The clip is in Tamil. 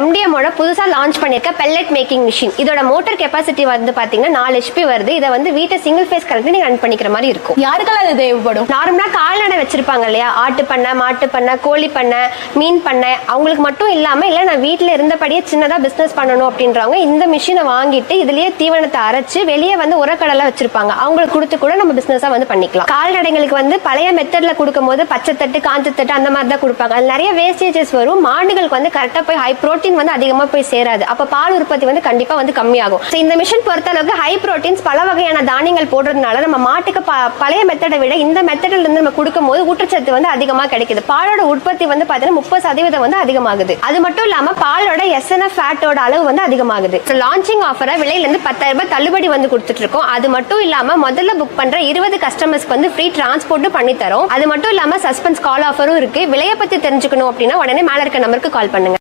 MDM ஓட புதுசா லான்ச் பண்ணிருக்க பெல்லட் மேக்கிங் மிஷின். இதோட மோட்டார் கெபாசிட்டி வந்து பாத்தீங்கன்னா 4 HP வருது. இதை வந்து வீட்டை சிங்கிள் ஃபேஸ் கரண்ட் நீங்க ரன் பண்ணிக்கிற மாதிரி இருக்கும். யாருக்கெல்லாம் இது தேவைப்படும்? நார்மலா கால்நடை வச்சிருப்பாங்க இல்லையா, ஆட்டு பண்ணை, மாட்டு பண்ணை, கோழி பண்ணை, மீன் பண்ணை, அவங்களுக்கு மட்டும் இல்லாம இல்ல நான் வீட்டுல இருந்தபடியே சின்னதா பிசினஸ் பண்ணணும் அப்படின்றவங்க இந்த மிஷினை வாங்கிட்டு இதுலயே தீவனத்தை அரைச்சு வெளியே வந்து உரக்கடலை வச்சிருப்பாங்க, அவங்களுக்கு கொடுத்து கூட நம்ம பிசினஸா வந்து பண்ணிக்கலாம். கால்நடைகளுக்கு வந்து பழைய மெத்தட்ல கொடுக்கும் போது பச்சைத்தட்டு, காஞ்சத்தட்டு அந்த மாதிரி தான் கொடுப்பாங்க. அது நிறைய வேஸ்டேஜஸ் வரும். மாடுகளுக்கு வந்து கரெக்டா போய் ஹை புரோட்டீன் வந்து அதிகமா போய் சேராது. அப்ப பால் உற்பத்தி வந்து கண்டிப்பா வந்து கம்மியாகும். இந்த மிஷின் பொறுத்த அளவுக்கு ஹை புரோட்டீன்ஸ் பல வகையான தானியங்கள் போடுறதுனால நம்ம மாட்டுக்கு பழைய மெத்தடை விட இந்த மெத்தட்ல இருந்து நம்ம கொடுக்கும் போது ஊட்டச்சத்து வந்து அதிகமா கிடைக்குது. பாலோட உற்பத்தி வந்து பாத்தீங்கன்னா 30% வந்து அதிகமாகுது. அது மட்டும் இல்லாம பாலோட SNF ஃபேட்டோட அளவு வந்து அதிகமாகுது. லான்ச்சிங் ஆஃபரா விலையில இருந்து 10,000 ரூபாய் தள்ளுபடி வந்து கொடுத்துட்டு இருக்கோம். அது மட்டும் இல்லாம முதல்ல புக் பண்ற 20 கஸ்டமர்ஸ்க்கு வந்து ஃப்ரீ டிரான்ஸ்போர்ட் பண்ணி தரோம். அது மட்டும் இல்லாம சஸ்பென்ஸ் கால் ஆஃபரும் இருக்கு. விலையை பத்தி தெரிஞ்சுக்கணும் அப்படின்னா உடனே மேல இருக்க நம்பருக்கு கால் பண்ணுங்க.